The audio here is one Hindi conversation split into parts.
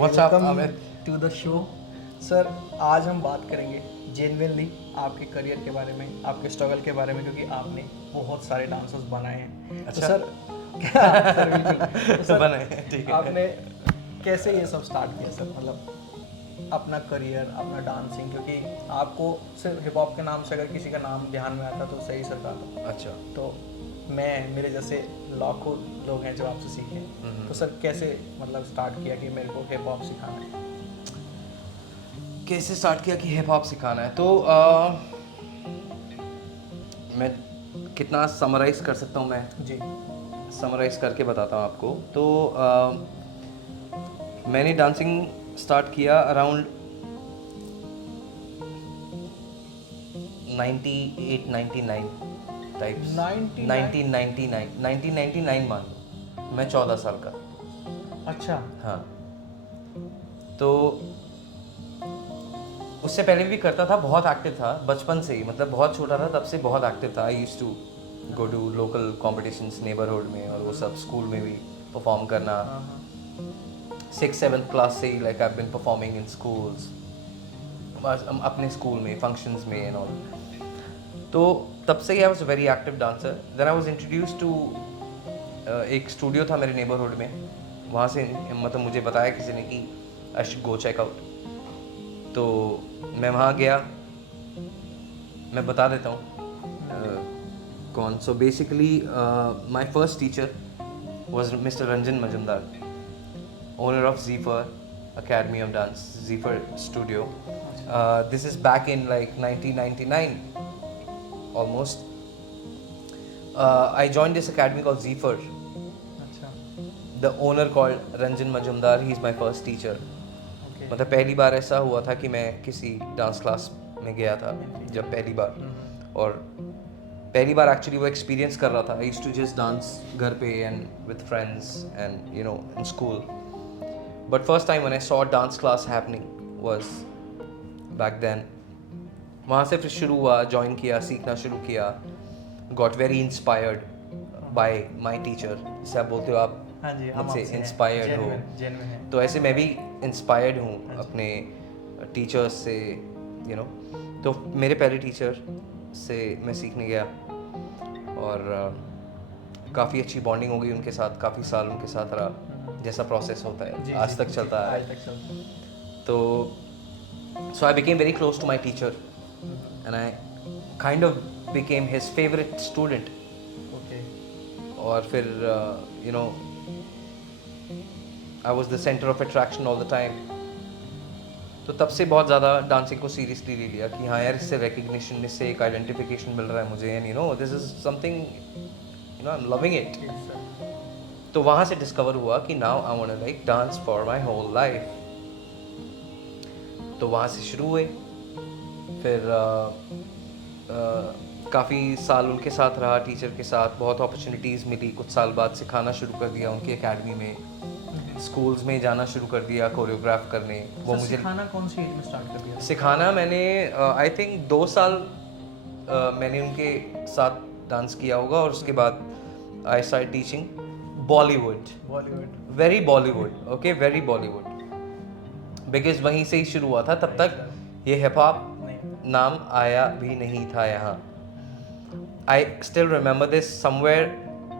What's up, welcome Amit? To the show. Sir, आज हम बात करेंगे जेन्युइनली आपके करियर के बारे में, आपके स्ट्रगल के बारे में, क्योंकि आपने बहुत सारे डांसर्स बनाए हैं। तो अच्छा। सर क्या सर बिल्कुल। तो सर बने, ठीक है। आपने कैसे ये सब स्टार्ट किया सर, मतलब अपना करियर, अपना डांसिंग, क्योंकि आपको सिर्फ हिप हॉप के नाम से अगर किसी का नाम ध्यान में आता तो सही सर था। अच्छा। तो मैं, मेरे जैसे लाखों लोग हैं जो आपसे सीखें, तो सर कैसे मतलब स्टार्ट किया कि मेरे को हिप हॉप सिखाना है? कैसे स्टार्ट किया कि हिप हॉप सिखाना है? तो मैं कितना समराइज कर सकता हूँ? मैं जी। समराइज करके बताता हूँ आपको। तो मैंने डांसिंग स्टार्ट किया अराउंड 98 99 टाइप्स। 99। 1999 मान लो, मैं 14 साल का। अच्छा। हाँ। तो उससे पहले भी करता था, बहुत एक्टिव था बचपन से ही, मतलब बहुत छोटा था तब से बहुत एक्टिव था। I used to go to local competitions neighbourhood में, और वो सब स्कूल में भी परफॉर्म करना। हाँ हाँ। 6th 7th क्लास से ही like I have been performing in schools, अपने स्कूल में फंक्शंस में एंड ऑल। तो तब से ही I was a very active dancer. Then I was introduced to एक स्टूडियो था मेरे नेबरहुड में, वहाँ से मतलब मुझे बताया किसी ने कि I should go check out. तो मैं वहाँ गया। मैं बता देता हूँ कौन। So basically my first teacher was mister Ranjan Majumdar, owner of जीफर Academy of Dance, Zephyr Studio. This is back in like 1999 almost. I joined this academy called Zephyr. अच्छा। The owner called Ranjan Majumdar, he's my first teacher. Okay. मतलब पहली बार ऐसा हुआ था कि मैं किसी डांस क्लास में गया था, जब पहली बार। और पहली बार एक्चुअली वो एक्सपीरियंस कर रहा था। I used to just dance घर पे and with friends and you know in school, but first time when I saw dance class happening was back then. वहाँ से फिर शुरू हुआ, ज्वाइन किया, सीखना शुरू किया। Got very inspired by my teacher, जिसे आप बोलते हो आप हाँ जी, हम मुझसे आपसे इंस्पायर्ड हो। जेन्युइन है। तो ऐसे मैं भी इंस्पायर्ड हूँ हाँ जी। अपने टीचर्स से, यू नो। तो मेरे पहले टीचर से मैं सीखने गया, और काफ़ी अच्छी बॉन्डिंग हो गई उनके साथ। काफ़ी साल उनके साथ रहा, जैसा प्रोसेस होता जी है आज तक चलता आज है। तक चलता है। तो so I became very close to my teacher and I kind of became his favourite student. Okay. और फिर you know I was the centre of attraction all the time. तो तब से बहुत ज़्यादा डांसिंग को सीरियसली ले लिया कि हाँ यार, इससे रिकग्निशन, इससे एक आइडेंटिफिकेशन मिल रहा है मुझे, and you know this is something, you know I am loving it. Yes sir. तो वहाँ से डिस्कवर हुआ कि now I want to like dance for my whole life. तो वहाँ से शुरू हुए। फिर काफ़ी साल उनके साथ रहा, टीचर के साथ। बहुत अपॉर्चुनिटीज़ मिली। कुछ साल बाद सिखाना शुरू कर दिया उनकी एकेडमी में, स्कूल्स में जाना शुरू कर दिया कोरियोग्राफ करने। वो मुझे सिखाना कौन सी एज में स्टार्ट कर दिया? सिखाना मैंने आई थिंक 2 साल मैंने उनके साथ डांस किया होगा, और उसके बाद I start teaching Bollywood, Bollywood. Very Bollywood, okay, very Bollywood, because वहीं से ही शुरू हुआ था। तब तक ये हिप हॉप नहीं। नाम आया भी नहीं था यहाँ। I still remember this somewhere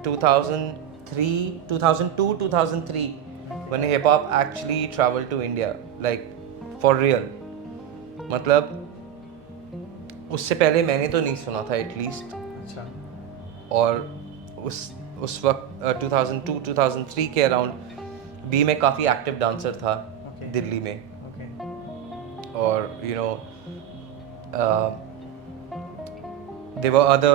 2003 2002 2003 when hip hop actually traveled to India, like for real. मतलब उससे पहले मैंने तो नहीं सुना था एटलीस्ट। अच्छा। और उस वक्त 2002 2003 के अराउंड भी मैं काफ़ी एक्टिव डांसर था Okay. दिल्ली में। ओके। और you know there were other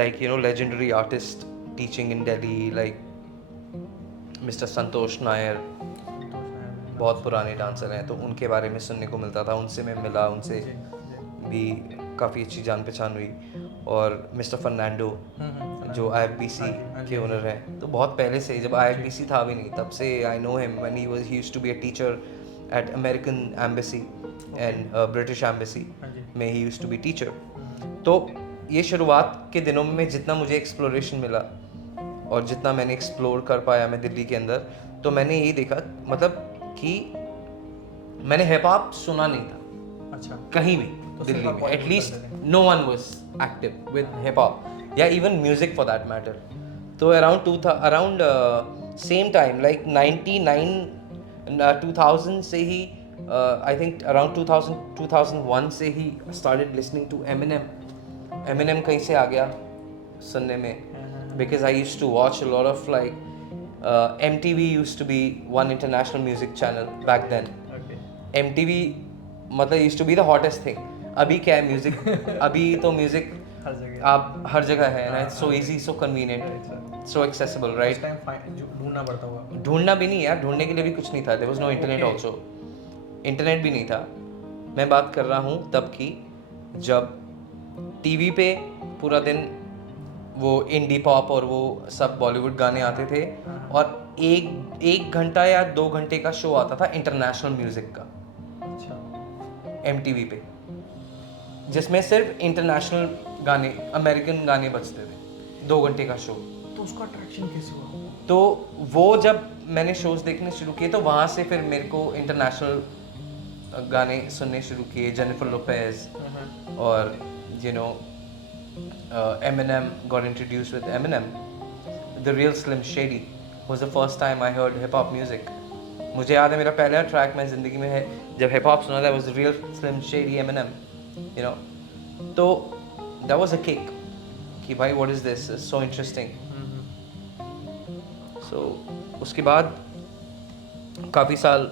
like you know legendary artists teaching in Delhi, like Mr. Santosh Nair, बहुत पुराने डांसर हैं। तो उनके बारे में सुनने को मिलता था, उनसे मैं मिला, उनसे भी काफ़ी अच्छी जान पहचान हुई। और मिस्टर फर्नांडो जो IFBC के ओनर हैं, तो बहुत पहले से, जब IFBC था भी नहीं तब से I know him. When he used to be a teacher at American embassy and British embassy में, he used to be teacher. तो ये शुरुआत के दिनों में जितना मुझे एक्सप्लोरेशन मिला और जितना मैंने एक्सप्लोर कर पाया मैं दिल्ली के अंदर, तो मैंने यही देखा, मतलब कि मैंने हिप हॉप सुना नहीं था अच्छा कहीं भी तो दिल्ली सिर्फ में Bollywood एटलीस्ट करते थे। No one was active with hip hop या even music for that matter तो अराउंड सेम टाइम लाइक 2000 से ही आई थिंक अराउंड 2001 से ही स्टार्टेड लिसनिंग टू एमिनेम कहीं से आ गया सुनने में because I used to watch a lot of like MTV used to be one international music channel back then. Okay MTV मतलब used to be the hottest thing. अभी क्या है म्यूजिक अभी तो म्यूजिक हर जगह आप हर जगह है ना it's so easy so convenient Right, so accessible उस राइट टाइम ढूंढना पड़ता होगा ढूंढना भी नहीं यार ढूंढने के लिए भी कुछ नहीं था there was no internet Okay. Also internet भी नहीं था मैं बात कर रहा हूँ तब की जब टीवी पे पूरा दिन वो इंडी पॉप और वो सब बॉलीवुड गाने आते थे और एक घंटा या 2 घंटे का शो आता था इंटरनेशनल म्यूजिक का अच्छा MTV पे जिसमें सिर्फ इंटरनेशनल गाने अमेरिकन गाने बजते थे 2 घंटे का शो तो उसका अट्रैक्शन कैसे हुआ तो वो जब मैंने शोज देखने शुरू किए तो वहाँ से फिर मेरे को इंटरनेशनल गाने सुनने शुरू किए जेनिफर लोपेज और you know Eminem got introduced with Eminem the real Slim Shady was the first time I heard hip hop music मुझे याद है मेरा पहला ट्रैक मैं ज़िंदगी में है जब हिप हॉप सुना था was the real Slim Shady Eminem you know तो that was a kick कि भाई what is this it's so interesting so उसके बाद काफ़ी साल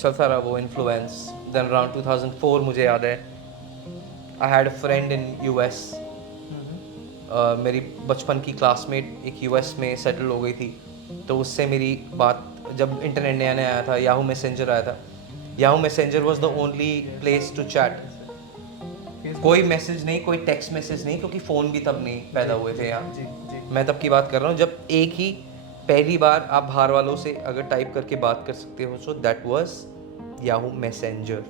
चलता रहा वो इन्फ्लुएंस then around 2004 मुझे याद है I had a friend in US मेरी बचपन की क्लासमेट एक US में सेटल हो गई थी तो उससे मेरी बात जब इंटरनेट नया नया आया था याहू मैसेंजर आया था Yahoo messenger was the only place to chat कोई मैसेज नहीं कोई टेक्स्ट मैसेज नहीं क्योंकि फ़ोन भी तब नहीं पैदा हुए थे यहाँ जी जी मैं तब की बात कर रहा हूँ जब एक ही पहली बार आप बाहर वालों से अगर टाइप करके बात कर सकते हो so that was Yahoo messenger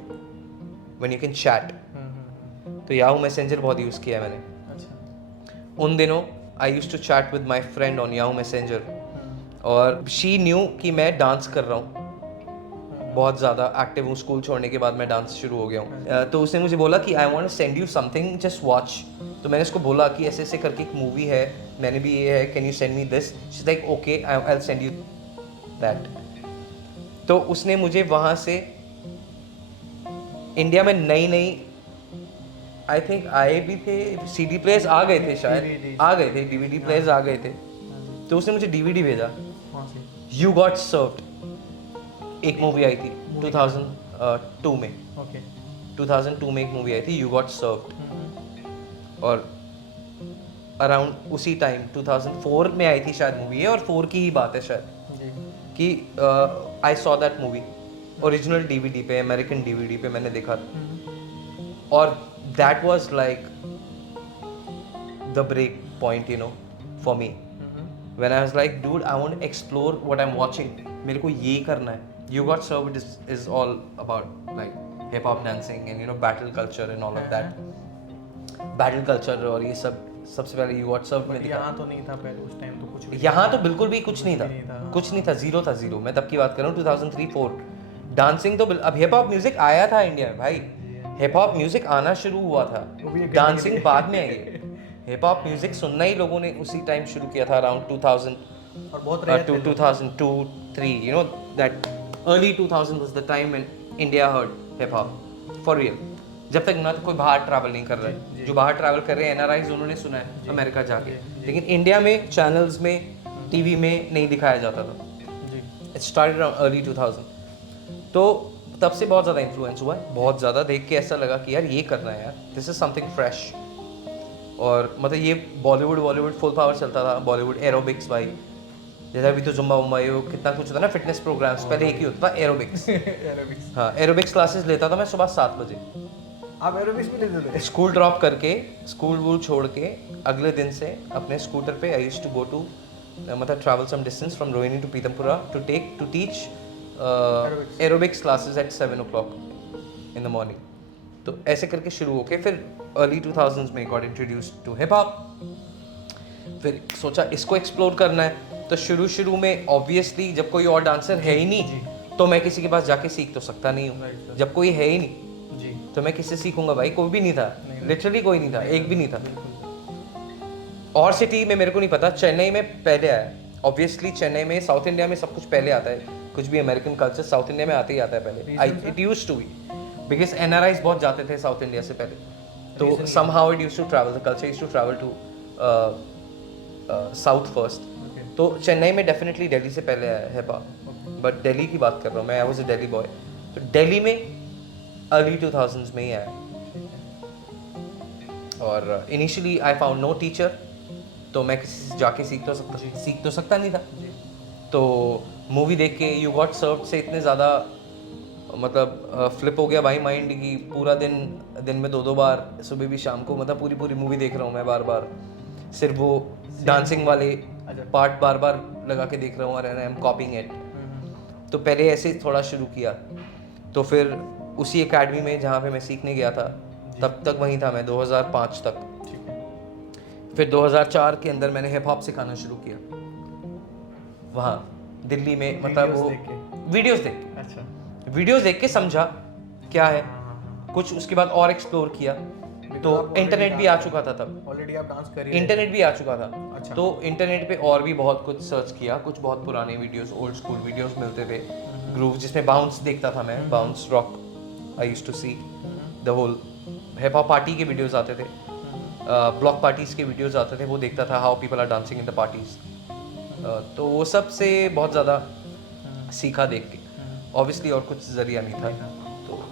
when you can chat तो याहू मैसेंजर बहुत यूज़ किया है मैंने अच्छा उन दिनों I use to chat with my friend on Yahoo messenger और शी न्यू कि मैं डांस कर रहा हूँ बहुत ज़्यादा एक्टिव हूँ स्कूल छोड़ने के बाद मैं डांस शुरू हो गया हूँ तो उसने मुझे बोला कि I want to send you something just watch तो मैंने उसको बोला कि ऐसे ऐसे करके एक मूवी है मैंने भी ये है can you send me this she is like okay I will send you that तो उसने मुझे वहाँ से इंडिया में नई आई थिंक आए भी थे CD प्लेयर्स आ गए थे शायद DVDs. आ गए थे DVD प्लेयर्स आ गए थे तो उसने मुझे DVD भेजा वहाँ से यू गॉट सर्व्ड एक मूवी आई थी 2002 में ओके 2002 में एक मूवी आई थी यू गॉट सर्व्ड और अराउंड उसी टाइम 2004 में आई थी शायद मूवी है और 4 की ही बात है शायद जी कि I saw that movie original DVD पे अमेरिकन DVD पे मैंने देखा और that was like the break point you know for me when I was like dude I want to explore what I'm watching मेरे को ये करना है You Got Served is all about like hip hop dancing and you know battle culture and all of that battle culture और ये सब सबसे पहले You Got Served में दिखा यहाँ तो नहीं था पहले उस टाइम तो कुछ भी यहाँ तो बिल्कुल भी कुछ नहीं भी नहीं था था। कुछ नहीं था जीरो था जीरो मैं तब की बात कर रहा हूँ 2003-4 डांसिंग तो अब हिप हॉप म्यूजिक आया था इंडिया में भाई हिप हॉप म्यूजिक आना शुरू हुआ था वो भी एक डांसिंग बाद में आई है हिप हॉप म्यूजिक सुनना ही लोगों ने उसी टाइम शुरू किया था अराउंड 2000 और बहुत rare थे लोग। 2002-3 you know that early 2000 was the time when India heard hip hop for real जब तक ना तो कोई बाहर ट्रैवल नहीं कर रहा है जो बाहर ट्रैवल कर रहे हैं NRIs उन्होंने सुना है अमेरिका जाके लेकिन इंडिया में चैनल्स में टीवी में नहीं दिखाया जाता था जी इट स्टार्टेड अराउंड अर्ली 2000 तो तब से बहुत ज़्यादा इन्फ्लुएंस हुआ है बहुत ज़्यादा देख के ऐसा लगा कि यार ये करना है यार दिस इज समथिंग फ्रेश और मतलब ये बॉलीवुड फुल पावर चलता था बॉलीवुड एरोबिक्स भाई जैसे अभी तो जुम्बा उम्बा ये कितना कुछ होता ना फिटनेस प्रोग्राम्स पहले एक ही होता था एरोबिक्स एरोबिक्स हाँ एरोबिक्स क्लासेस लेता था मैं सुबह 7 बजे आप एरोबिक्स भी लेते थे स्कूल ड्रॉप करके स्कूल वूल छोड़ के अगले दिन से अपने स्कूटर पे I used to go to मतलब travel some distance from Rohini to Pitampura to teach aerobics classes at 7 o'clock in the morning तो ऐसे करके शुरू होके फिर अर्ली 2000s में got introduced to hip hop फिर सोचा इसको एक्सप्लोर करना है तो शुरू में ऑब्वियसली जब कोई और डांसर है ही नहीं तो तो मैं किसी के पास जाके सीख तो सकता नहीं Right, हूँ sir. जब कोई है ही नहीं, जी तो मैं किससे सीखूंगा भाई? कोई भी नहीं था, नहीं। लिटरली कोई नहीं था, एक भी नहीं था। बिल्कुल और सिटी में मेरे को नहीं पता, चेन्नई में पहले आया। ऑब्वियसली चेन्नई में, साउथ इंडिया में सब कुछ पहले आता है, कुछ भी अमेरिकन कल्चर साउथ इंडिया में आते ही आता है पहले। Reason, sir? It used to be because NRIs बहुत जाते थे साउथ इंडिया से पहले, तो Reason ये somehow it used to travel, the culture used to travel to south first. Okay तो चेन्नई में डेफिनेटली दिल्ली से पहले आया है हिप हॉप, बट दिल्ली की बात कर रहा हूँ मैं, I was a Delhi boy, तो दिल्ली में अर्ली 2000s में ही आया। और initially I found no teacher, तो मैं किसी से जाके सीख तो सकता नहीं था। जी तो मूवी देख के यू गॉट सर्व्ड से इतने ज़्यादा मतलब फ्लिप हो गया भाई माइंड की, पूरा दिन में 2-2 बार, सुबह भी शाम को, मतलब पूरी पूरी मूवी देख रहा हूँ मैं बार बार, सिर्फ वो डांसिंग वाले अच्छा पार्ट बार बार लगा के देख रहा हूँ और आई एम कॉपिंग इट। तो पहले ऐसे ही थोड़ा शुरू किया, तो फिर उसी एकेडमी में जहाँ पे मैं सीखने गया था, तब तक वहीं था मैं 2005 तक। ठीक है फिर 2004 के अंदर मैंने हिप हॉप सिखाना शुरू किया वहाँ दिल्ली में, मतलब Videos वो देख के? वीडियोस देख के, अच्छा वीडियोस देख के समझा क्या है कुछ, उसके बाद और एक्सप्लोर किया। तो आप इंटरनेट भी आ चुका था तब, ऑलरेडी आप डांस कर ही रहे इंटरनेट भी आ चुका था। अच्छा। तो इंटरनेट पे और भी बहुत कुछ सर्च किया, कुछ बहुत पुराने वीडियोस, ओल्ड स्कूल वीडियोस मिलते थे, ग्रूव जिसमें बाउंस देखता था मैं, bounce rock I used to see the whole, hip hop party के वीडियोस आते थे, ब्लॉक पार्टीज के वीडियोस आते थे, वो देखता था, how people are dancing in the parties. तो वो सब से बहुत ज़्यादा सीखा देख के, ऑब्वियसली और कुछ जरिया नहीं था। तो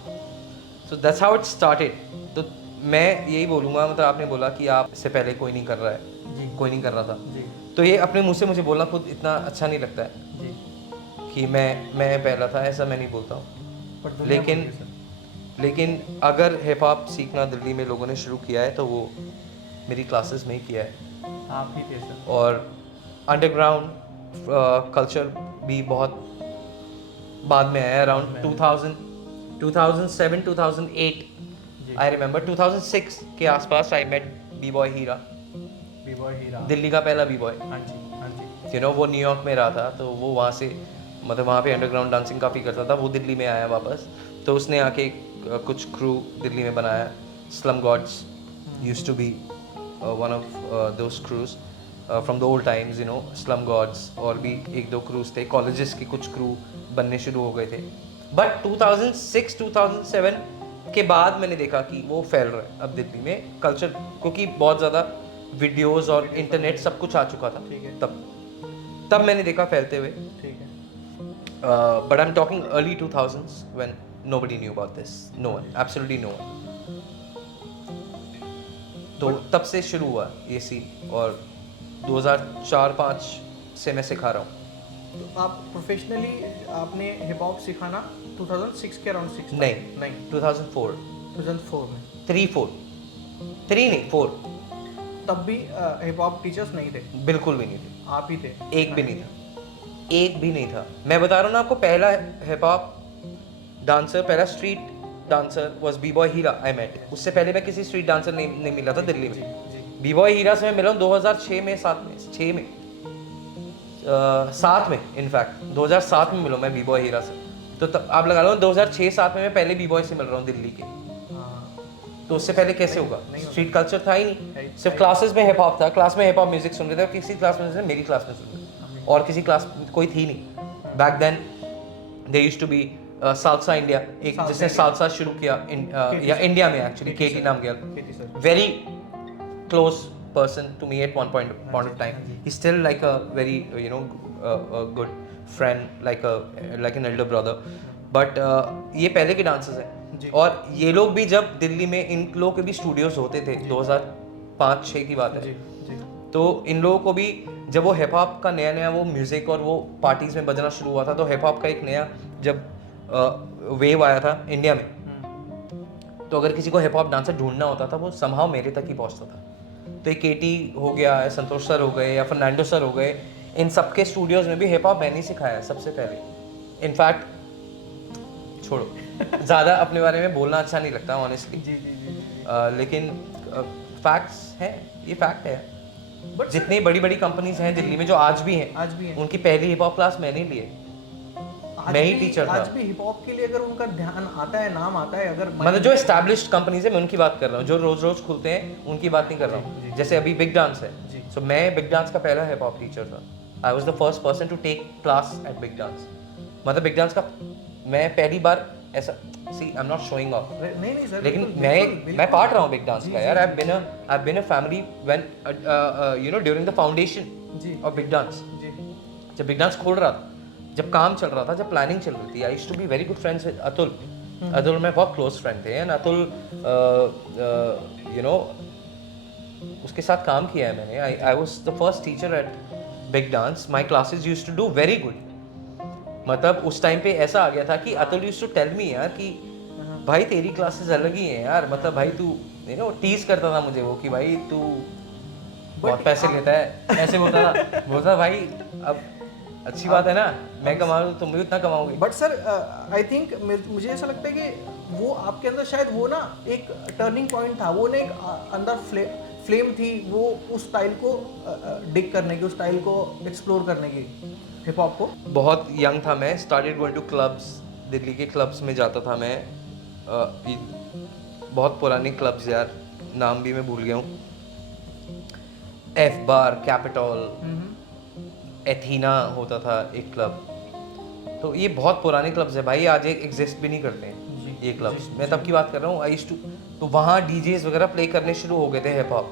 so that's how it started. तो मैं यही बोलूँगा, मतलब आपने बोला कि आप इससे पहले कोई नहीं कर रहा है, जी कोई नहीं कर रहा था, जी तो ये अपने मुंह से मुझे बोलना खुद इतना अच्छा नहीं लगता है जी कि मैं पहला था, ऐसा मैं नहीं बोलता हूँ। पर दुनिया लेकिन बोलती है, सर। लेकिन अगर हिप हॉप सीखना दिल्ली में लोगों ने शुरू किया है तो वो मेरी क्लासेस में ही किया है। आप ही थे सर और अंडरग्राउंड कल्चर भी बहुत बाद में आया, अराउंड 2007 2008 जी आई रिमेंबर 2006 के आसपास I met B boy Heera, B boy Heera Delhi का पहला बी बॉय। हाँ जी यू नो वो न्यूयॉर्क में रहा था, तो वो वहाँ से, मतलब वहाँ पे अंडरग्राउंड डांसिंग काफ़ी करता था, वो दिल्ली में आया वापस, तो उसने आके कुछ क्रू दिल्ली में बनाया। Slum gods used to be one of those crews from the old times, you know, slum gods, और भी 1-2 क्रूज थे, कॉलेजेस के कुछ क्रू बनने शुरू हो गए थे। बट 2006 2007 के बाद मैंने देखा कि वो फैल रहा है अब दिल्ली में कल्चर, क्योंकि बहुत ज़्यादा वीडियोस और इंटरनेट सब कुछ आ चुका था। ठीक है। तब मैंने देखा फैलते हुए। ठीक है but I am talking early 2000s when nobody knew about this, no one, absolutely no one. तो तब से शुरू हुआ ये सीन, और 2004-5 से मैं सिखा रहा हूँ। तो आप प्रोफेशनली आपने हिप हॉप सिखाना 2006 के अराउंड 6 नहीं 2004 2004 में 3 नहीं 4, तब भी हिप हॉप टीचर्स नहीं थे, बिल्कुल भी नहीं थे, आप ही थे। एक भी नहीं था, एक भी नहीं था। मैं बता रहा हूँ ना आपको, पहला हिप हॉप डांसर, पहला street dancer was B boy Heera I met. उससे पहले मैं किसी स्ट्रीट डांसर नहीं मिला था दिल्ली जी में। जी बी बॉय हीरा से मैं मिला हूँ 2006 में, 6 में, 7 में, इनफैक्ट 2007 में मिला मैं बी बॉय हीरा से। तो तब आप लगा लो 2006-7 में मैं पहले बी बॉय से मिल रहा हूँ दिल्ली के, हाँ तो उससे पहले कैसे होगा? नहीं होगा। स्ट्रीट कल्चर था ही नहीं, Right, सिर्फ right. क्लासेस में हिप हॉप था, क्लास में हिप हॉप म्यूजिक सुन रहे थे, और किसी क्लास में से मेरी क्लास में सुन रहे थे, और किसी क्लास कोई थी नहीं। Back then they used to be salsa India, एक Salsa जिसने India. सालसा शुरू किया या इंडिया में एक्चुअली, KT केटी नाम गया, केटी sir very close person to me at one point of time. Haan ji. He's still like a very a good friend, like an elder brother. But ये पहले के डांसर्स जी. हैं, और ये लोग भी जब दिल्ली में, इन लोगों के भी स्टूडियोज होते थे, 2005-6 की बात जी है। जी तो इन लोगों को भी जब वो हिप हॉप का नया वो म्यूजिक और वो पार्टीज में बजना शुरू हुआ था, तो हिप हॉप का एक नया जब वेव आया था इंडिया में, तो अगर किसी को हिप हॉप डांसर ढूंढना होता था, वो समहाउ मेरे तक ही पहुंचता था। तो एक केटी हो गया, संतोष सर हो गए, या फर्नांडो सर हो गए, इन सबके स्टूडियोज में भी हिप हॉप मैंने ही सिखाया सबसे पहले। इनफैक्ट छोड़ो, ज़्यादा अपने बारे में बोलना अच्छा नहीं लगता ऑनेस्टली, जी जी जी लेकिन फैक्ट्स हैं, ये फैक्ट है। बट जितनी बड़ी बड़ी कंपनीज हैं दिल्ली में जो आज भी हैं, आज भी हैं। उनकी पहली हिप हॉप क्लास मैंने ली है। मैं ही टीचर था। आज भी हिप हॉप के लिए अगर उनका ध्यान आता है, नाम आता है, अगर मतलब जो एस्टैब्लिश्ड कंपनीज है मैं उनकी बात कर रहा हूँ, जो रोज रोज खुलते हैं उनकी बात नहीं कर रहा हूँ। जैसे अभी बिग डांस है, सो मैं बिग डांस का पहला हिप हॉप टीचर था। I was the first person to take class at big dance. मतलब बिग डांस का मैं पहली बार ऐसा, see I am not showing off, नहीं नहीं सर, लेकिन बिल्कुल, मैं बिल्कुल, मैं पार्ट रहा हूँ बिग डांस जी, का जी, यार। जी, I have been a family when you know during the foundation जी ऑफ बिग डांस। जी। जब बिग डांस खोल रहा था, जब काम चल रहा था, जब प्लानिंग चल रही थी, I used to be very good friends with Atul. Atul में बहुत क्लोज फ्रेंड थे, एंड अतुल यू नो उसके साथ काम किया है मैंने। I was the first teacher at big dance. My classes used to do very good. मतलब उस टाइम पे ऐसा आ गया था कि Atul used to tell me यार कि भाई तेरी क्लासेस अलग ही हैं यार, मतलब भाई तू यू नो टीज करता था मुझे वो कि भाई तू बहुत पैसे लेता है, ऐसे बोलता भाई अब अच्छी बात है ना, मैं कमा रहा हूँ तुम भी उतना कमाओगे। बट सर आई थिंक मुझे ऐसा लगता है कि वो आपके अंदर शायद वो ना एक टर्निंग पॉइंट था, वो ना एक अंदर फ्लेम थी, वो उस स्टाइल को डिग करने की, उस स्टाइल को एक्सप्लोर करने की, हिप हॉप को। बहुत यंग था मैं, started going to clubs, Delhi के क्लब्स में जाता था मैं। बहुत पुराने क्लब्स यार, नाम भी मैं भूल गया हूँ। एफ बार, कैपिटॉल, एथीना होता था एक क्लब। तो ये बहुत पुराने क्लब्स है भाई, आज एक एग्जिस्ट भी नहीं करते हैं ये क्लब्स। मैं तब की बात कर रहा हूँ, आई यूज्ड टू, तो वहाँ डीजेस वगैरह प्ले करने शुरू हो गए थे हिप हॉप।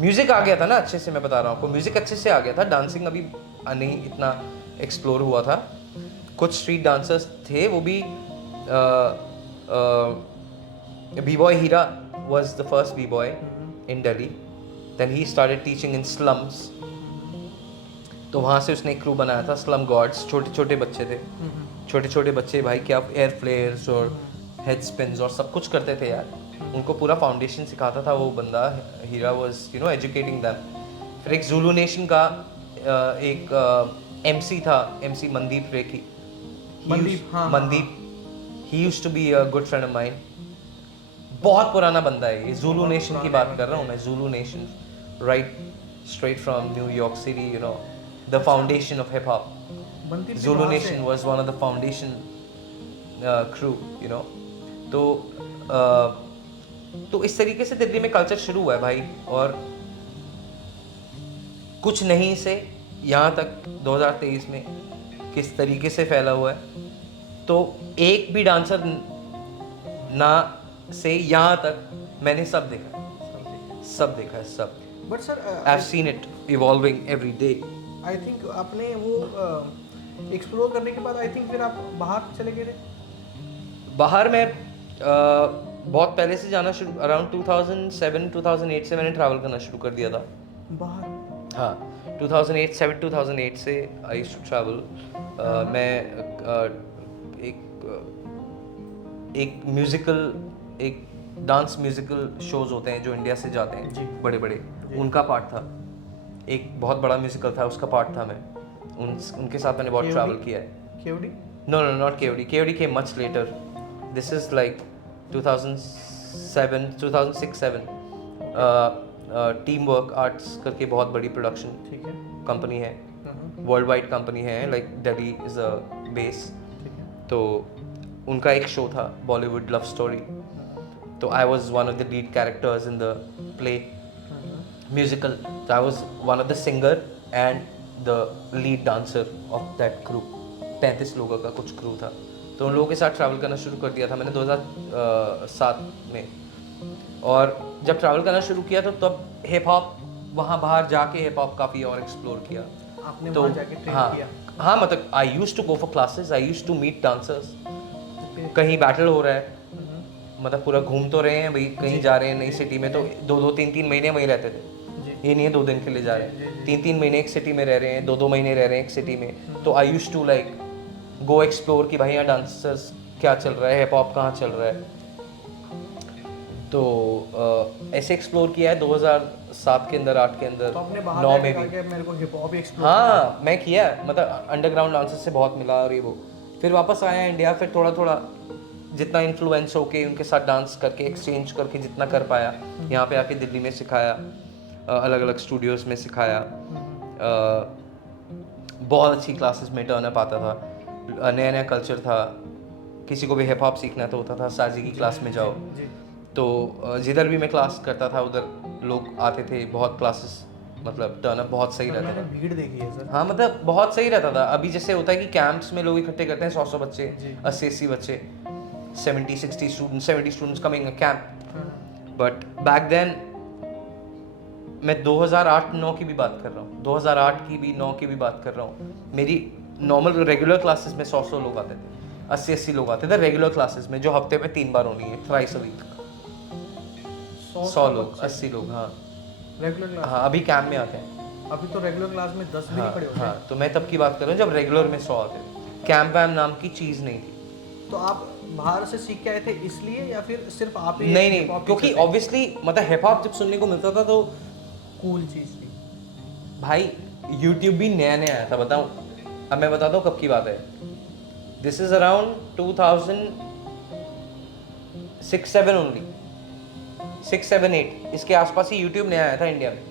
म्यूजिक आ गया था ना अच्छे से, मैं बता रहा हूँ आपको, म्यूजिक अच्छे से आ गया था। डांसिंग अभी नहीं इतना एक्सप्लोर हुआ था। कुछ स्ट्रीट डांसर्स थे, वो भी B boy Heera was the first B boy in Delhi. Then ही स्टार्टेड टीचिंग इन स्लम्स, तो वहाँ से उसने एक क्रू बनाया था, स्लम गॉड्स। छोटे छोटे बच्चे थे, छोटे छोटे बच्चे भाई, क्या एयर फ्लेयर्स और हेड स्पिन्स और सब कुछ करते थे यार। उनको पूरा फाउंडेशन सिखाता था वो बंदा, Heera was you know educating them. फिर एक ज़ुलू नेशन का एक एमसी था, MC Mandeep Rekhi. Mandeep, he used to be a good friend of mine. बहुत पुराना बंदा है ये, ज़ुलू नेशन की बात कर रहा हूँ मैं, Zulu nation, right straight from New York city, you know the foundation of hip hop. Zulu Nation was one of the foundation crew, you know. तो इस तरीके से दिल्ली में कल्चर शुरू हुआ है भाई, और कुछ नहीं से यहाँ तक 2023 में किस तरीके से फैला हुआ है। तो एक भी डांसर ना से यहाँ तक मैंने सब देखा है, सब। But sir I have seen it evolving every day. I think आपने वो एक्सप्लोर करने के बाद आई थिंक फिर आप बाहर चले गए थे। बाहर मैं बहुत पहले से जाना शुरू, अराउंड 2007-2008 से मैंने ट्रैवल करना शुरू कर दिया था बाहर। हाँ 2008 से आई यूज्ड टू ट्रैवल। मैं एक म्यूज़िकल, एक डांस म्यूज़िकल शोज़ होते हैं जो इंडिया से जाते हैं बड़े बड़े, उनका पार्ट था। एक बहुत बड़ा म्यूजिकल था, उसका पार्ट था मैं। उनके साथ मैंने बहुत ट्रैवल किया है। KOD? No not KOD, KOD came much later. This is like 2006-7 team work arts करके बहुत बड़ी प्रोडक्शन कंपनी है, वर्ल्ड वाइड कंपनी है, like Delhi is a base. तो उनका एक शो था बॉलीवुड लव स्टोरी, तो I was one of the lead characters in the play musical. So I was one of the singer and the lead dancer of that group. 35 लोगों का कुछ क्रू था, तो उन लोगों के साथ ट्रैवल करना शुरू कर दिया था मैंने 2007 में। और जब ट्रैवल करना शुरू किया तो तब हिप हॉप, वहाँ बाहर जाके हिप हॉप काफ़ी और एक्सप्लोर किया। आपने तो वहाँ जाके ट्रेन किया? हाँ मतलब I used to go for classes, I used to meet dancers. कहीं बैटल हो रहा है, मतलब पूरा घूम तो रहे हैं भाई, कहीं जा रहे हैं नई सिटी में, तो 2-2 3-3 महीने वहीं रहते थे। ये नहीं है 2 दिन के लिए जा रहे हैं, 3-3 महीने एक सिटी में रह रहे हैं, 2-2 महीने रह रहे हैं एक सिटी में। तो I used to like go explore कि भाई यहाँ डांसर्स क्या चल रहा है, हिप हॉप कहाँ चल रहा है। तो ऐसे एक्सप्लोर किया है 2007 के अंदर, 8 के अंदर, 9 में भी मेरे को हिप हॉप एक्सप्लोर। हाँ मैं किया, मतलब अंडरग्राउंड डांसर्स से बहुत मिला और ये वो। फिर वापस आया इंडिया, फिर थोड़ा थोड़ा जितना इन्फ्लुएंस होके उनके साथ डांस करके, एक्सचेंज करके जितना कर पाया, यहाँ पे आके दिल्ली में सिखाया, अलग अलग स्टूडियोज़ में सिखाया। बहुत अच्छी क्लासेस में टर्न अप आता था। नया नया कल्चर था, किसी को भी हिप हॉप सीखना तो होता था साजी की क्लास में जाओ। जी तो जिधर भी मैं क्लास करता था उधर लोग आते थे, बहुत क्लासेस मतलब टर्नअप बहुत सही सर, रहता मैंने था। भीड़ देखी है सर। हाँ मतलब बहुत सही रहता था। अभी जैसे होता है कि कैंप्स में लोग इकट्ठे करते हैं 100 बच्चे, जी। 80 बच्चे, 70 students, 70 students coming a camp. हाँ, बट बैक देन मैं 2008-9 की भी बात कर रहा हूँ, 2008 की भी 9 की भी बात कर रहा हूँ। मेरी नॉर्मल रेगुलर क्लासेस में 100 लोग आते थे, 80 लोग आते थे रेगुलर क्लासेस में, जो हफ्ते में 3 बार होनी है, थ्राइस अ वीक। 100 लोग, 80 लोग, हाँ रेगुलर क्लास। हाँ, अभी कैंप में आते हैं। अभी तो रेगुलर क्लास में 10 भी हाँ नहीं खड़े होते। हाँ, तो मैं तब की बात कर रहा हूँ जब रेगुलर में 100 आते थे। कैंप वैम्प नाम की चीज़ नहीं थी। तो आप बाहर से सीख के आए थे इसलिए, या फिर सिर्फ आप ही नहीं नहीं, क्योंकि ऑब्वियसली मतलब हिप हॉप जब सुनने को मिलता था तो कूल चीज थी? भाई यूट्यूब भी नया नया आया था, बताऊँ। अब मैं बताता हूँ कब की बात है। दिस इज अराउंड 2006-7 ओनली, 6-7-8 इसके आसपास ही यूट्यूब नया आया था इंडिया में।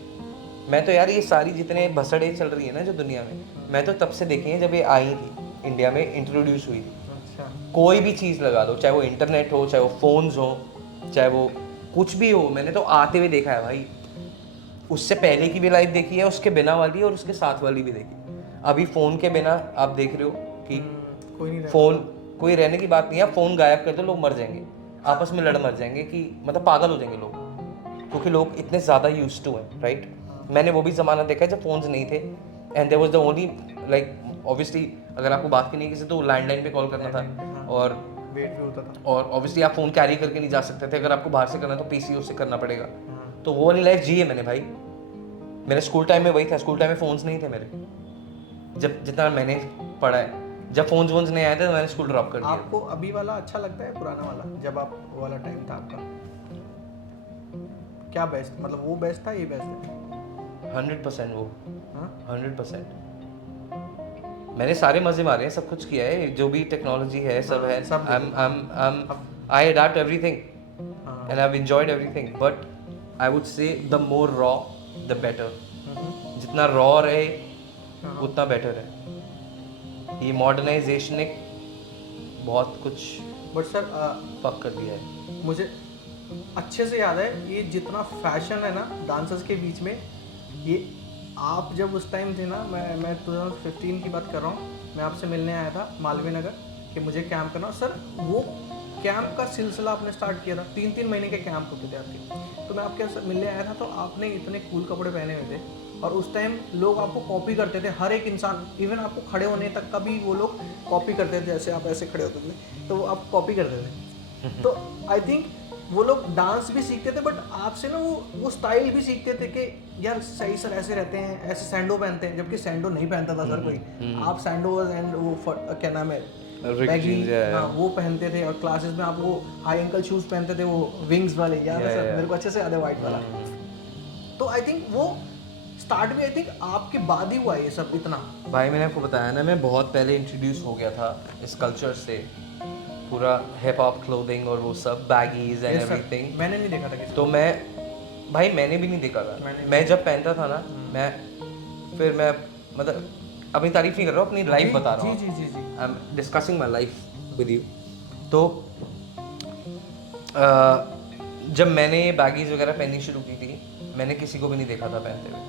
मैं तो यार ये सारी जितने भसड़े चल रही है ना जो दुनिया में, मैं तो तब से देखी है जब ये आई थी इंडिया में, इंट्रोड्यूस हुई थी। अच्छा। कोई भी चीज़ लगा दो, चाहे वो इंटरनेट हो, चाहे वो फोन्स हो, चाहे वो कुछ भी हो, मैंने तो आते हुए देखा है भाई। उससे पहले की भी लाइफ देखी है, उसके बिना वाली और उसके साथ वाली भी देखी। अभी फ़ोन के बिना आप देख रहे हो कि कोई नहीं रहता। फ़ोन कोई रहने की बात नहीं है। फ़ोन गायब कर दो लोग मर जाएंगे, आपस में लड़ मर जाएंगे, कि मतलब पागल हो जाएंगे लोग, क्योंकि लोग इतने ज़्यादा यूज टू हैं, राइट। मैंने वो भी ज़माना देखा है जब फ़ोन्स नहीं थे, and there was the only like obviously अगर आपको बात करनी है किसी तो लैंडलाइन पे कॉल करना था, और वेट भी होता था। और ऑब्वियसली आप फ़ोन कैरी करके नहीं जा सकते थे। अगर आपको बाहर से करना है तो पीसीओ से करना पड़ेगा। हाँ। तो वो वाली लाइफ जी है मैंने भाई। मेरे स्कूल टाइम में वही था। स्कूल टाइम में फ़ोन्स नहीं थे मेरे, जब जितना मैंने पढ़ा है। जब फ़ोन्स वोन्स नहीं आए थे तो मैंने स्कूल ड्रॉप कर दिया। आपको अभी वाला अच्छा लगता है पुराना वाला, जब आप वो वाला टाइम था आपका? क्या बेस्ट, मतलब वो बेस्ट था, ये बेस्ट है? 100% वो, हाँ 100%। मैंने सारे मजे मारे हैं, सब कुछ किया है, जो भी टेक्नोलॉजी है सब है। सब आई अडैप्ट एवरीथिंग हाँ। And I have enjoyed everything, but I would say the more raw the better. जितना रॉ रहे उतना बेटर है। ये मॉडर्नाइजेशन ने बहुत कुछ बट सर फक कर दिया है। मुझे अच्छे से याद है ये जितना फैशन है ना डांसर्स के बीच में, ये आप जब उस टाइम थे ना, मैं 2015 की बात कर रहा हूँ, मैं आपसे मिलने आया था मालवीय नगर कि मुझे कैंप करना। सर वो कैंप का सिलसिला आपने स्टार्ट किया था, 3-3 महीने के कैंप होते थे आपके। तो मैं आपके साथ मिलने आया था, तो आपने इतने कूल कपड़े पहने हुए थे, और उस टाइम लोग आपको कॉपी करते थे, हर एक इंसान, इवन आपको खड़े होने तक का भी वो लोग कॉपी करते थे। जैसे आप ऐसे खड़े होते थे तो वो आप कॉपी करते थे। तो आई थिंक वो लोग डांस भी सीखते थे, बट आपसे ना वो स्टाइल भी सीखते थे कि यार सही सर ऐसे रहते हैं, ऐसे सैंडो पहनते हैं, जबकि सैंडो नहीं पहनता था सर कोई। आप सैंडो एंड वो क्या नाम है, बैगी, हाँ वो पहनते थे। और क्लासेस में आप वो हाई एंकल शूज पहनते थे, वो विंग्स वाले, याद है सर? मेरे को अच्छे से याद है, वाइट वाला। तो आई थिंक वो स्टार्ट भी आई थिंक आपके बाद ही हुआ ये सब इतना। भाई मैंने आपको बताया ना, मैं बहुत पहले इंट्रोड्यूस हो गया था इस कल्चर से, पूरा हिप हॉप क्लोथिंग और वो सब बैगीज एंड एवरीथिंग। मैंने नहीं देखा था किसी तो मैं भाई मैंने भी नहीं देखा था। मैं जब पहनता था ना, मैं मतलब अपनी तारीफ नहीं कर रहा हूँ, अपनी लाइफ बता रहा हूँ। जी जी जी जी। I am discussing my life with you. तो जब मैंने ये बैगीज वगैरह पहननी शुरू की थी, मैंने किसी को भी नहीं देखा था पहनते हुए।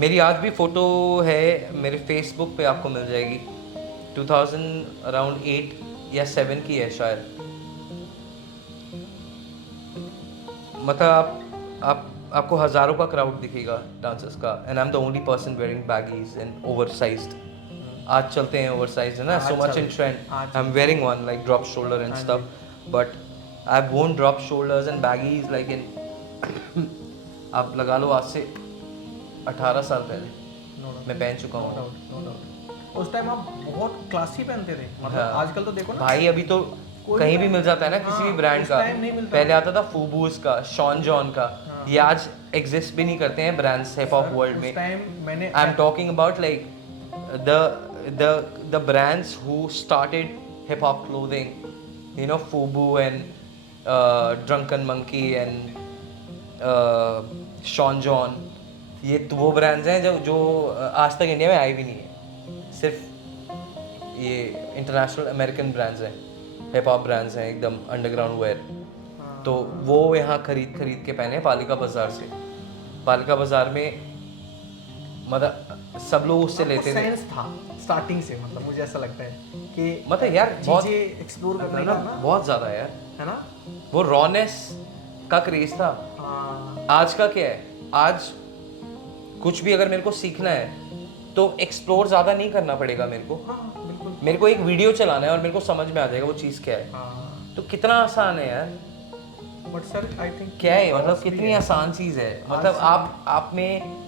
मेरी आज भी फ़ोटो है मेरे फेसबुक पे, आपको मिल जाएगी। 2008 या 7 की है शायद। मतलब आपको हज़ारों का क्राउड दिखेगा डांसर्स का, and I am the only person wearing baggies and oversized. आज चलते हैं ओवरसाइज्ड, है ना, so much in trend. I am wearing one like drop shoulder and stuff, but I won't drop shoulders and baggies like in आप लगा लो आज से 18 साल पहले मैं पहन चुका हूँ। उस टाइम आप बहुत क्लासी पहनते थे, मतलब हाँ। आजकल तो देखो ना भाई अभी तो कहीं भी मिल जाता है ना, किसी भी ब्रांड उस का। टाइम नहीं मिलता। पहले आता था फूबूस का, शॉन जॉन का, ये आज एग्जिस्ट भी नहीं करते हैं ब्रांड्स हिप हॉप वर्ल्ड में। उस टाइम मैंने I am talking about like the brands who started hip hop clothing, you know, FUBU and drunken monkey and Sean John. ये तो वो ब्रांड्स हैं जो आज तक इंडिया में आए भी नहीं है। सिर्फ ये इंटरनेशनल अमेरिकन ब्रांड्स हैं, हिप हॉप ब्रांड्स हैं एकदम अंडरग्राउंड वेयर, तो वो यहाँ खरीद के पहने पालिका बाजार से। पालिका बाजार में मतलब सब लोग उससे लेते थे। सेंस था स्टार्टिंग से, मतलब मुझे ऐसा लगता है कि मतलब यार बहुत चीजें एक्सप्लोर करने का ना, बहुत ज़्यादा यार, है ना। वो रॉनेस का क्रेज था। हाँ आज का क्या है, आज कुछ भी अगर मेरे को सीखना है तो एक्सप्लोर ज़्यादा नहीं करना पड़ेगा मेरे को। हाँ बिल्कुल। मेरे को एक वीडियो चलाना है और मेरे को समझ में आ जाएगा वो चीज़ क्या है। हाँ तो कितना आसान है यार, बट सर आई थिंक क्या है मतलब कितनी आसान चीज़ है, मतलब आप में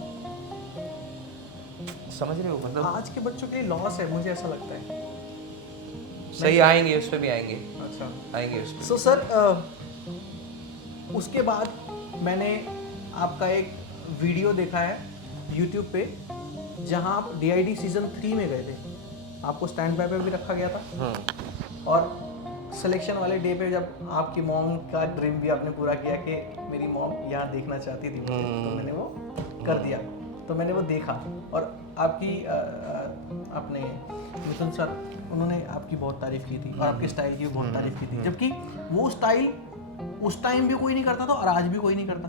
समझ रहे हो मतलब। आज के बच्चों के लिए लॉस है, मुझे ऐसा लगता है। सही, आएंगे उस पर भी आएंगे, अच्छा आएंगे उस पर। सो सर उसके बाद मैंने आपका एक वीडियो देखा है यूट्यूब पे, जहां आप DID सीजन 3 में गए थे, आपको स्टैंड बाय पे भी रखा गया था, और सिलेक्शन वाले डे पे जब आपकी मॉम का ड्रीम भी आपने पूरा किया कि मेरी मॉम यहाँ देखना चाहती थी मुझे, तो मैंने वो कर दिया। तो मैंने वो देखा, और आपकी अपने मिथुन सर, उन्होंने आपकी बहुत तारीफ की थी और आपके स्टाइल की भी बहुत तारीफ की थी, जबकि वो स्टाइल उस टाइम भी कोई नहीं करता था और आज भी कोई नहीं करता।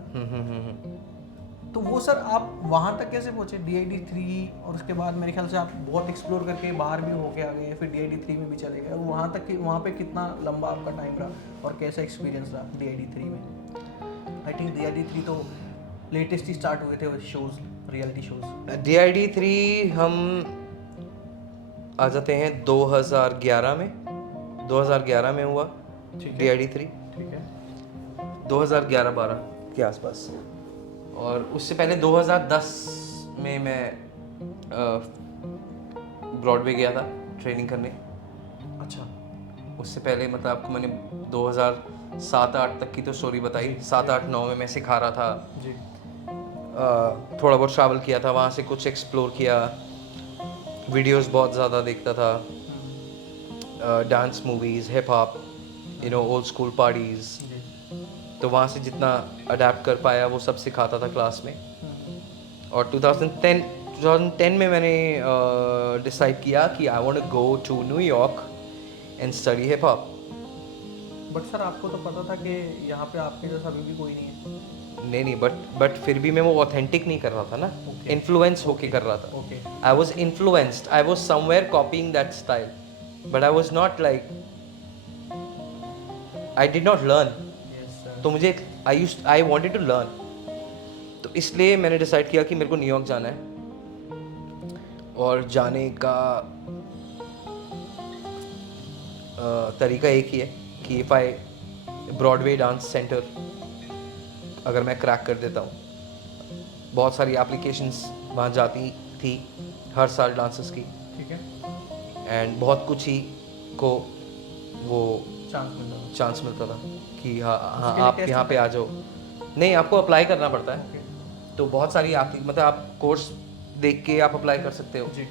तो वो सर आप वहाँ तक कैसे पहुँचे DID 3, और उसके बाद मेरे ख्याल से आप बहुत एक्सप्लोर करके बाहर भी होके आ गए, फिर DID 3 में भी चले गए, वहाँ तक वहाँ पे कितना लंबा आपका टाइम रहा और कैसा एक्सपीरियंस रहा DID 3 में? आई थिंक DID 3 तो लेटेस्ट ही स्टार्ट हुए थे शोज, रियलिटी शोज। DID 3 हम आ जाते हैं 2011 में, 2011 में हुआ DID 3, ठीक है, 2011-12 के आसपास। और उससे पहले 2010 में मैं ब्रॉडवे गया था ट्रेनिंग करने। अच्छा उससे पहले मतलब आपको मैंने 2007-8 तक की तो स्टोरी बताई। 7-8-9 में मैं सिखा रहा था जी। थोड़ा बहुत ट्रैवल किया था, वहाँ से कुछ एक्सप्लोर किया, वीडियोस बहुत ज़्यादा देखता था, dance movies, hip hop, old school parties. तो वहाँ से जितना अडेप्ट कर पाया वो सब सिखाता था क्लास में। और 2010 में मैंने डिसाइड किया कि I want to go to New York and study hip hop. But sir आपको तो पता था कि यहाँ पे आपके जैसा अभी भी कोई नहीं है। नहीं, बट फिर भी मैं वो ऑथेंटिक नहीं कर रहा था ना, इन्फ्लुएंस होके कर रहा था। Okay I was influenced, I was somewhere कॉपिंग that style, but I was not like, I did not learn. तो मुझे आई वॉन्टेड टू लर्न, तो इसलिए मैंने डिसाइड किया कि मेरे को न्यूयॉर्क जाना है। और जाने का तरीका एक ही है कि if I Broadway dance centre अगर मैं क्रैक कर देता हूँ, बहुत सारी एप्लीकेशंस वहाँ जाती थी हर साल डांसर्स की, ठीक है, एंड बहुत कुछ ही को वो चांस मिलता था कि हाँ उसके लिए आप टेस्ट यहाँ पे आ जाओ। नहीं, आपको अप्लाई करना पड़ता है। ओके तो बहुत सारी मतलब आप कोर्स देख के आप अप्लाई कर सकते हो, जी,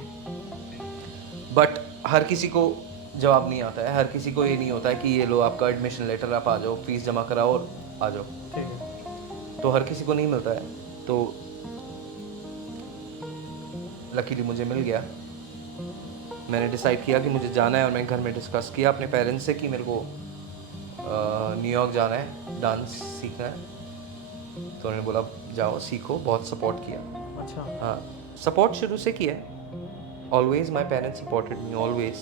बट हर किसी को जवाब नहीं आता है। हर किसी को ये नहीं होता है कि ये लो आपका एडमिशन लेटर, आप आ जाओ, फीस जमा कराओ और आ जाओ। ठीक है, तो हर किसी को नहीं मिलता है। तो लकीली मुझे मिल गया। मैंने डिसाइड किया कि मुझे जाना है, और मैं घर में डिस्कस किया अपने पेरेंट्स से कि मेरे को न्यूयॉर्क जाना है, डांस सीखना है। तो उन्होंने बोला जाओ सीखो, बहुत सपोर्ट किया। अच्छा हाँ, सपोर्ट शुरू से किया है, always my parents supported me always,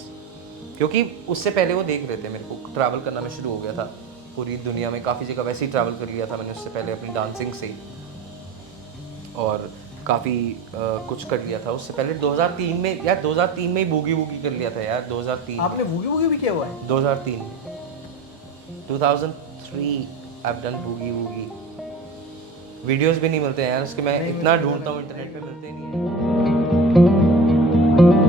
क्योंकि उससे पहले वो देख रहे थे मेरे को ट्रैवल करना। मैं शुरू हो गया था पूरी दुनिया में, काफ़ी जगह वैसे ही ट्रैवल कर लिया था मैंने उससे पहले अपनी डांसिंग से, और काफ़ी कुछ कर लिया था उससे पहले। 2003 में यार, 2003 में ही बूगी वूगी कर लिया था यार। 2003 आपने वूगी वूगी भी किया हुआ है? 2003 2003 I've done boogie woogie। Videos भी नहीं मिलते हैं यार उसके, मैं इतना ढूंढता हूँ इंटरनेट पे, मिलते नहीं है।